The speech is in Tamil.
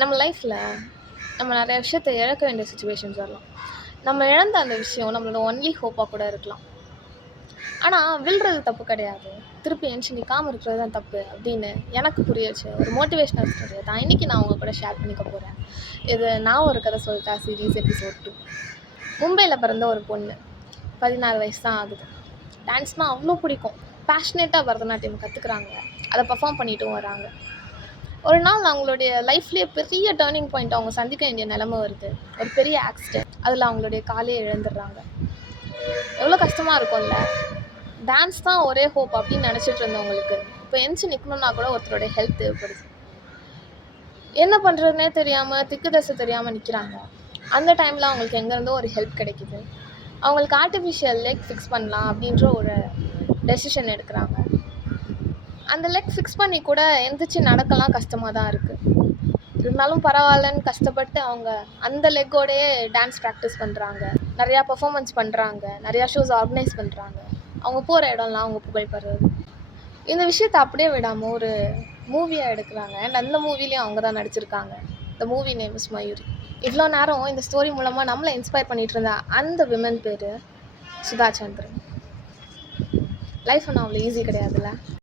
நம்ம லைஃப்பில் நம்ம நிறைய விஷயத்த இழக்க வேண்டிய சுச்சுவேஷன்ஸ் வரலாம். நம்ம இழந்த அந்த விஷயம் நம்மளோட ஒன்லி ஹோப்பாக கூட இருக்கலாம். ஆனால் விழுறது தப்பு கிடையாது, திருப்பி எந்திச்சு நிற்காமல் இருக்கிறது தான் தப்பு அப்படின்னு எனக்கு புரிய வச்ச ஒரு மோட்டிவேஷ்னல் ஸ்டோரியை தான் இன்றைக்கி நான் உங்கள் கூட ஷேர் பண்ணிக்க போகிறேன். இது நான் ஒரு கதை சொல்லிட்டா சீரீஸ் எபிசோட் 2. மும்பையில் பிறந்த ஒரு பொண்ணு, 16 வயசு தான் ஆகுது. டான்ஸ்னால் அவ்வளோ பிடிக்கும். பேஷனேட்டாக பரதநாட்டியம் கற்றுக்குறாங்க, அதை பர்ஃபார்ம் பண்ணிட்டும் வராங்க. ஒரு நாள் அவங்களுடைய லைஃப்லேயே பெரிய டேர்னிங் பாயிண்ட் அவங்க சந்திக்க வேண்டிய நிலைமை வருது. ஒரு பெரிய ஆக்சிடென்ட், அதில் அவங்களுடைய காலையை இழந்துடுறாங்க. எவ்வளோ கஷ்டமாக இருக்கும்ல. டான்ஸ் தான் ஒரே ஹோப் அப்படின்னு நினச்சிட்டு இருந்தவங்களுக்கு இப்போ எந்திச்சு நிற்கணுன்னா கூட ஒருத்தருடைய ஹெல்ப் தேவைப்படுது. என்ன பண்ணுறதுனே தெரியாமல், திக்கு தசை தெரியாமல் நிற்கிறாங்க. அந்த டைமில் அவங்களுக்கு எங்கேருந்தோ ஒரு ஹெல்ப் கிடைக்கிது. அவங்களுக்கு ஆர்டிஃபிஷியல் லெக் ஃபிக்ஸ் பண்ணலாம் அப்படின்ற ஒரு டெசிஷன் எடுக்கிறாங்க. அந்த லெக் ஃபிக்ஸ் பண்ணி கூட எந்திரிச்சு நடக்கலாம் கஷ்டமாக தான் இருக்குது. இருந்தாலும் பரவாயில்லன்னு கஷ்டப்பட்டு அவங்க அந்த லெக்கோடையே டான்ஸ் ப்ராக்டிஸ் பண்ணுறாங்க, நிறையா பர்ஃபார்மன்ஸ் பண்ணுறாங்க, நிறையா ஷோஸ் ஆர்கனைஸ் பண்ணுறாங்க. அவங்க போகிற இடம்லாம் அவங்க புகழ்படுறது. இந்த விஷயத்தை அப்படியே விடாமல் ஒரு மூவியாக எடுக்கிறாங்க. அண்ட் அந்த மூவிலையும் அவங்க தான் நடிச்சிருக்காங்க. இந்த மூவி நேம் இஸ் மயூரி. இவ்வளோ நேரம் இந்த ஸ்டோரி மூலமாக நம்மளை இன்ஸ்பயர் பண்ணிகிட்டு இருந்த அந்த விமன் பேர் சுதா சந்திரன். லைஃப் ஒன்றும் அவ்வளோ ஈஸி கிடையாதுல்ல.